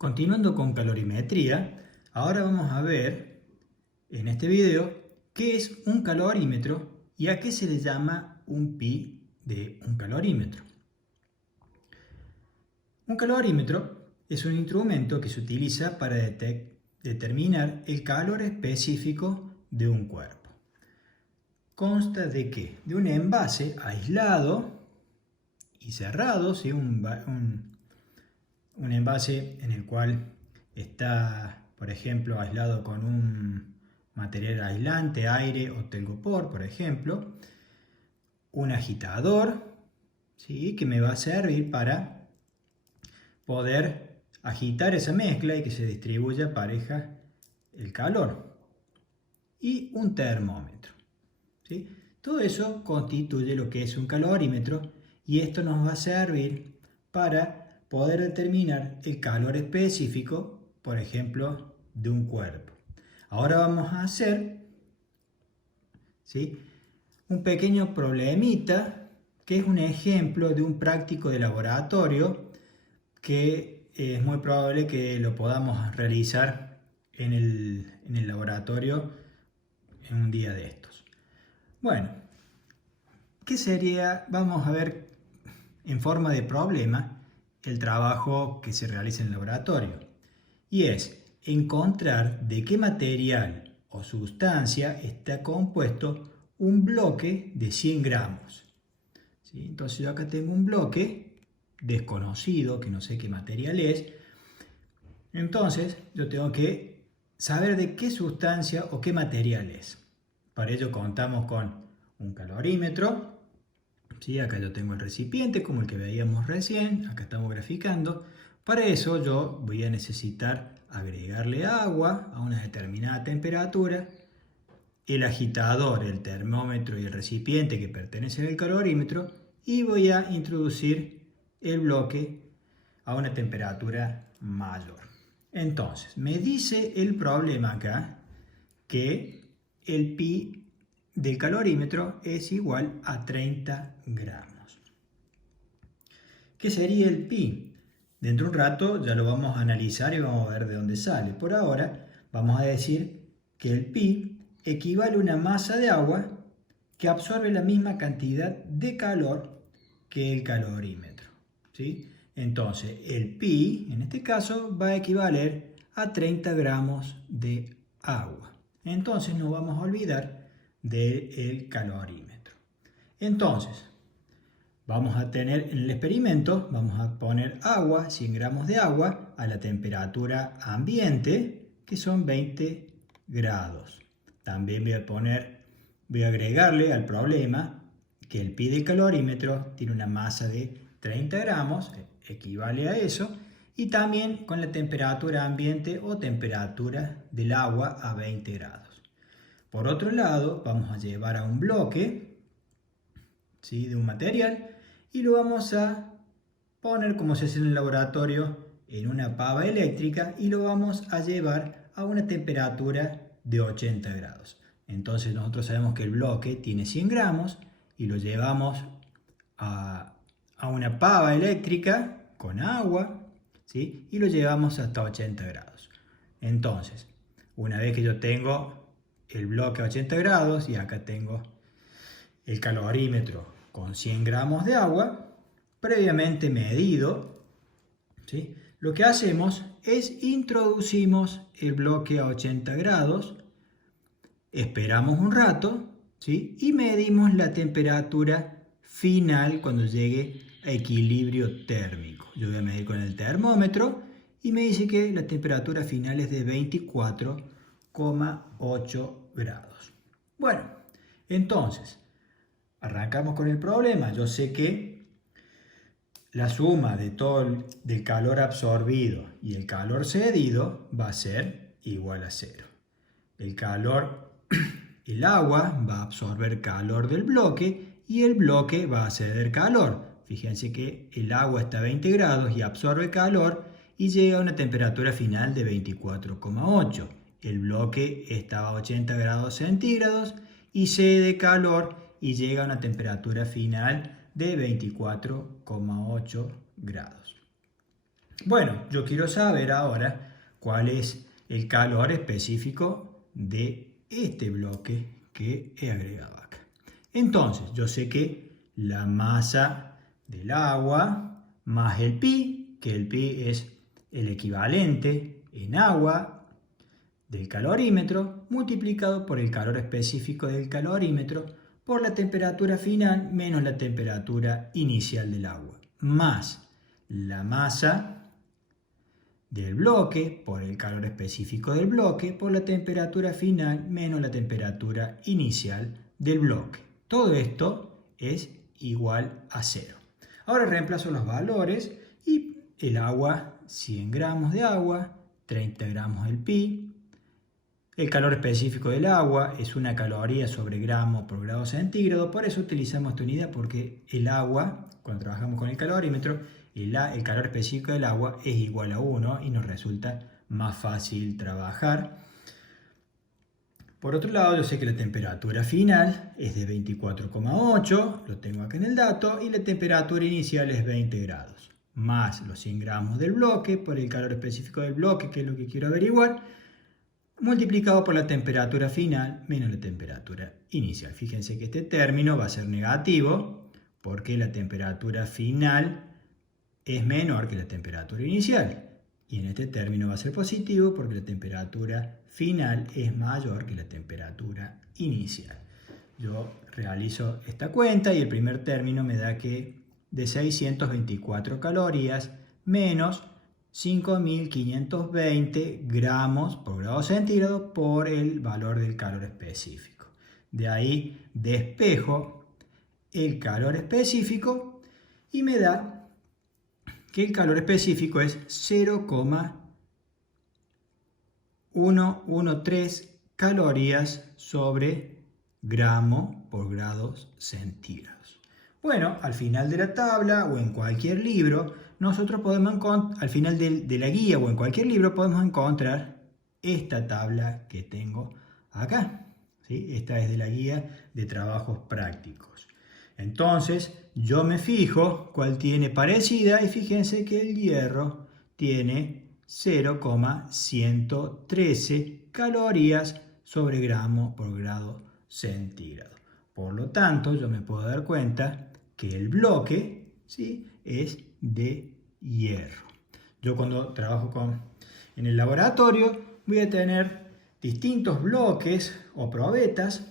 Continuando con calorimetría, ahora vamos a ver en este video qué es un calorímetro y a qué se le llama un pi de un calorímetro. Un calorímetro es un instrumento que se utiliza para determinar el calor específico de un cuerpo. Consta de qué? De un envase aislado y cerrado, ¿sí? Un envase en el cual está, por ejemplo, aislado con un material aislante, aire o telgopor, por ejemplo, un agitador, ¿sí? Que me va a servir para poder agitar esa mezcla y que se distribuya pareja el calor, y un termómetro, ¿sí? Todo eso constituye lo que es un calorímetro y esto nos va a servir para poder determinar el calor específico, por ejemplo, de un cuerpo. Ahora vamos a hacer, ¿sí?, un pequeño problemita que es un ejemplo de un práctico de laboratorio que es muy probable que lo podamos realizar en el laboratorio en un día de estos. Bueno, ¿qué sería? Vamos a ver en forma de problema el trabajo que se realiza en el laboratorio, y es encontrar de qué material o sustancia está compuesto un bloque de 100 gramos. ¿Sí? Entonces yo acá tengo un bloque desconocido, que no sé qué material es. Entonces yo tengo que saber de qué sustancia o qué material es. Para ello contamos con un calorímetro. ¿Sí? Acá yo tengo el recipiente como el que veíamos recién, acá estamos graficando. Para eso yo voy a necesitar agregarle agua a una determinada temperatura, el agitador, el termómetro y el recipiente que pertenecen al calorímetro, y voy a introducir el bloque a una temperatura mayor. Entonces, me dice el problema acá que el pi del calorímetro es igual a 30 gramos. ¿Qué sería el pi? Dentro de un rato ya lo vamos a analizar y vamos a ver de dónde sale. Por ahora vamos a decir que el pi equivale a una masa de agua que absorbe la misma cantidad de calor que el calorímetro, ¿sí? Entonces el pi en este caso va a equivaler a 30 gramos de agua. Entonces no vamos a olvidar del calorímetro. Entonces, vamos a tener en el experimento, vamos a poner agua, 100 gramos de agua, a la temperatura ambiente, que son 20 grados. También voy a agregarle al problema que el pi del calorímetro tiene una masa de 30 gramos, equivale a eso, y también con la temperatura ambiente o temperatura del agua a 20 grados. Por otro lado, vamos a llevar a un bloque, ¿sí?, de un material y lo vamos a poner, como se hace en el laboratorio, en una pava eléctrica y lo vamos a llevar a una temperatura de 80 grados. Entonces nosotros sabemos que el bloque tiene 100 gramos y lo llevamos a una pava eléctrica con agua, ¿sí?, y lo llevamos hasta 80 grados. Entonces, una vez que yo tengo el bloque a 80 grados y acá tengo el calorímetro con 100 gramos de agua previamente medido, ¿sí?, lo que hacemos es introducimos el bloque a 80 grados, esperamos un rato, ¿sí?, y medimos la temperatura final cuando llegue a equilibrio térmico. Yo voy a medir con el termómetro y me dice que la temperatura final es de 24,8 grados. Bueno, entonces, arrancamos con el problema. Yo sé que la suma de todo del calor absorbido y el calor cedido va a ser igual a 0. El agua va a absorber calor del bloque y el bloque va a ceder calor. Fíjense que el agua está a 20 grados y absorbe calor y llega a una temperatura final de 24,8. El bloque estaba a 80 grados centígrados y cede calor y llega a una temperatura final de 24,8 grados. Bueno, yo quiero saber ahora cuál es el calor específico de este bloque que he agregado acá. Entonces, yo sé que la masa del agua más el pi, que el pi es el equivalente en agua del calorímetro, multiplicado por el calor específico del calorímetro, por la temperatura final menos la temperatura inicial del agua, más la masa del bloque por el calor específico del bloque por la temperatura final menos la temperatura inicial del bloque. Todo esto es igual a 0. Ahora reemplazo los valores y el agua, 100 gramos de agua, 30 gramos del pi. El calor específico del agua es 1 caloría sobre gramo por grado centígrado, por eso utilizamos esta unidad porque el agua, cuando trabajamos con el calorímetro, el calor específico del agua es igual a 1 y nos resulta más fácil trabajar. Por otro lado, yo sé que la temperatura final es de 24,8, lo tengo acá en el dato, y la temperatura inicial es 20 grados, más los 100 gramos del bloque por el calor específico del bloque, que es lo que quiero averiguar, multiplicado por la temperatura final menos la temperatura inicial. Fíjense que este término va a ser negativo porque la temperatura final es menor que la temperatura inicial. Y en este término va a ser positivo porque la temperatura final es mayor que la temperatura inicial. Yo realizo esta cuenta y el primer término me da que de 624 calorías menos 5.520 gramos por grado centígrado por el valor del calor específico. De ahí despejo el calor específico y me da que el calor específico es 0,113 calorías sobre gramo por grados centígrados. Bueno, al final de la tabla o en cualquier libro, nosotros podemos encontrar, al final de la guía o en cualquier libro, podemos encontrar esta tabla que tengo acá. ¿Sí? Esta es de la guía de trabajos prácticos. Entonces, yo me fijo cuál tiene parecida y fíjense que el hierro tiene 0,113 calorías sobre gramo por grado centígrado. Por lo tanto, yo me puedo dar cuenta que el bloque, ¿sí?, es de hierro. Yo cuando trabajo en el laboratorio voy a tener distintos bloques o probetas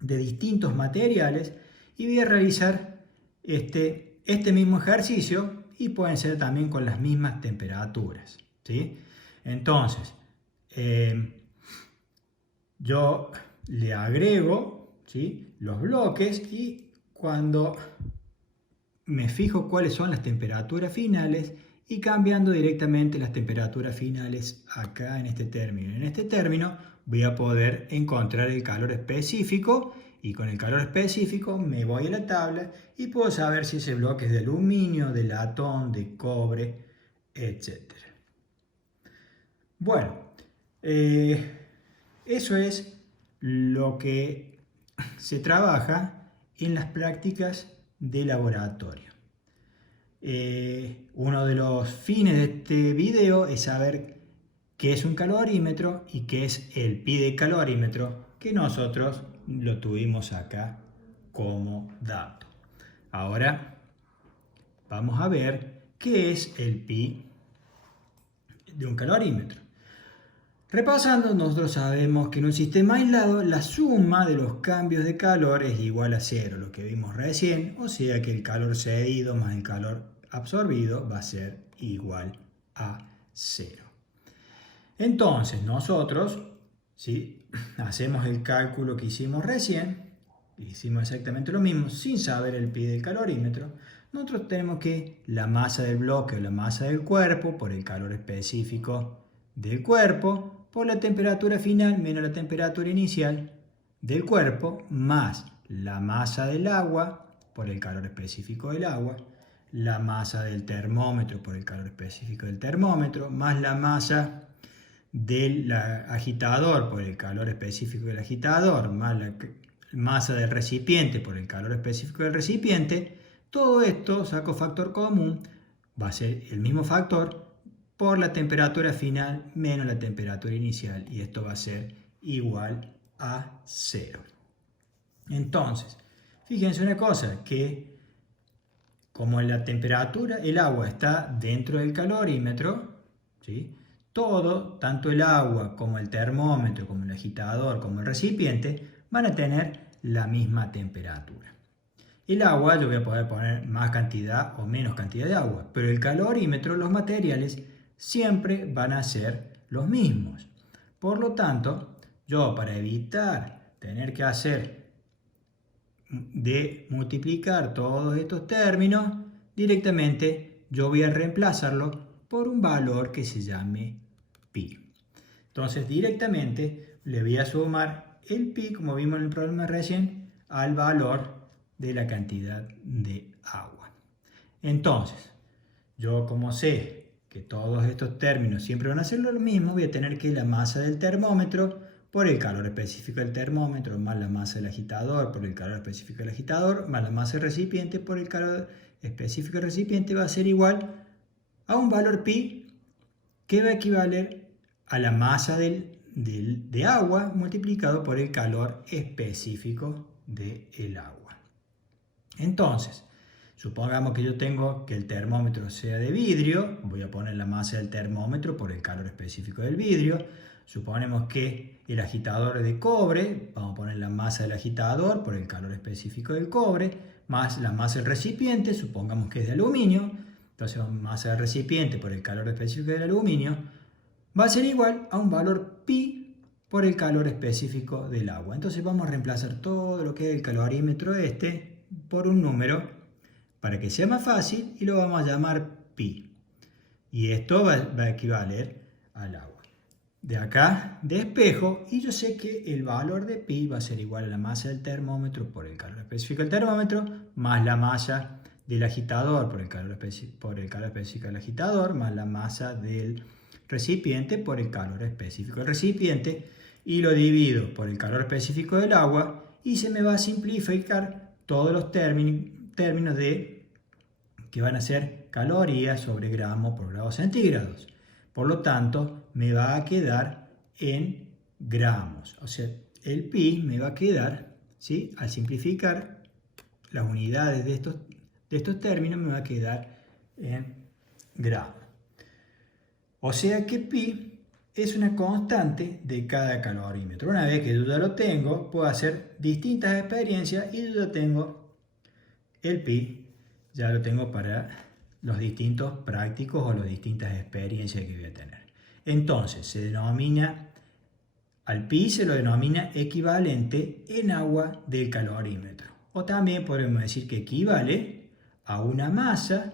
de distintos materiales y voy a realizar este mismo ejercicio y pueden ser también con las mismas temperaturas, ¿sí? Entonces, yo le agrego, ¿sí?, los bloques y cuando me fijo cuáles son las temperaturas finales y cambiando directamente las temperaturas finales acá en este término. En este término voy a poder encontrar el calor específico y con el calor específico me voy a la tabla y puedo saber si ese bloque es de aluminio, de latón, de cobre, etc. Bueno, eso es lo que se trabaja en las prácticas de laboratorio. Uno de los fines de este video es saber qué es un calorímetro y qué es el pi de calorímetro, que nosotros lo tuvimos acá como dato. Ahora vamos a ver qué es el pi de un calorímetro. Repasando, nosotros sabemos que en un sistema aislado la suma de los cambios de calor es igual a 0, lo que vimos recién, o sea que el calor cedido más el calor absorbido va a ser igual a 0. Entonces nosotros, ¿sí?, hacemos el cálculo que hicimos recién, hicimos exactamente lo mismo sin saber el pi del calorímetro. Nosotros tenemos que la masa del bloque o la masa del cuerpo por el calor específico del cuerpo por la temperatura final menos la temperatura inicial del cuerpo más la masa del agua por el calor específico del agua, la masa del termómetro por el calor específico del termómetro, más la masa del agitador por el calor específico del agitador, más la masa del recipiente por el calor específico del recipiente. Todo esto, saco factor común, va a ser el mismo factor por la temperatura final menos la temperatura inicial, y esto va a ser igual a 0. Entonces, fíjense una cosa, que como la temperatura, el agua está dentro del calorímetro, ¿sí? Todo, tanto el agua como el termómetro, como el agitador, como el recipiente, van a tener la misma temperatura. El agua, yo voy a poder poner más cantidad o menos cantidad de agua, pero el calorímetro, los materiales, siempre van a ser los mismos. Por lo tanto, yo para evitar tener que hacer de multiplicar todos estos términos, directamente yo voy a reemplazarlo por un valor que se llame pi. Entonces directamente le voy a sumar el pi, como vimos en el problema recién, al valor de la cantidad de agua. Entonces, yo como sé que todos estos términos siempre van a ser lo mismo, voy a tener que la masa del termómetro por el calor específico del termómetro más la masa del agitador por el calor específico del agitador más la masa del recipiente por el calor específico del recipiente va a ser igual a un valor pi que va a equivaler a la masa de agua multiplicado por el calor específico del agua. Entonces, supongamos que yo tengo que el termómetro sea de vidrio, voy a poner la masa del termómetro por el calor específico del vidrio. Suponemos que el agitador es de cobre, vamos a poner la masa del agitador por el calor específico del cobre, más la masa del recipiente, supongamos que es de aluminio, entonces la masa del recipiente por el calor específico del aluminio va a ser igual a un valor pi por el calor específico del agua. Entonces vamos a reemplazar todo lo que es el calorímetro por un número para que sea más fácil y lo vamos a llamar pi. Y esto va a equivaler al agua. De acá despejo y yo sé que el valor de pi va a ser igual a la masa del termómetro por el calor específico del termómetro más la masa del agitador por el calor específico del agitador más la masa del recipiente por el calor específico del recipiente, y lo divido por el calor específico del agua y se me va a simplificar todos los términos de que van a ser calorías sobre gramos por grados centígrados. Por lo tanto, me va a quedar en gramos. O sea, el pi me va a quedar, ¿sí? Al simplificar las unidades de estos términos, me va a quedar en gramos. O sea que pi es una constante de cada calorímetro. Una vez que yo ya lo tengo, puedo hacer distintas experiencias y yo ya tengo el pi, ya lo tengo para los distintos prácticos o las distintas experiencias que voy a tener. Entonces, al pi se lo denomina equivalente en agua del calorímetro. O también podemos decir que equivale a una masa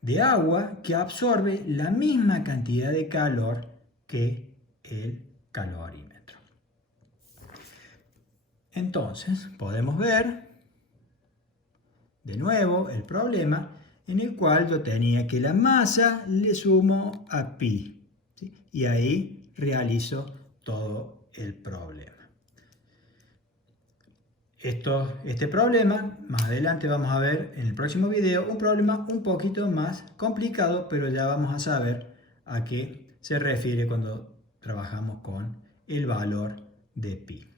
de agua que absorbe la misma cantidad de calor que el calorímetro. Entonces, podemos ver de nuevo el problema en el cual yo tenía que la masa le sumo a pi, ¿sí? Y ahí realizo todo el problema. Este problema, más adelante vamos a ver en el próximo video, un problema un poquito más complicado, pero ya vamos a saber a qué se refiere cuando trabajamos con el valor de pi.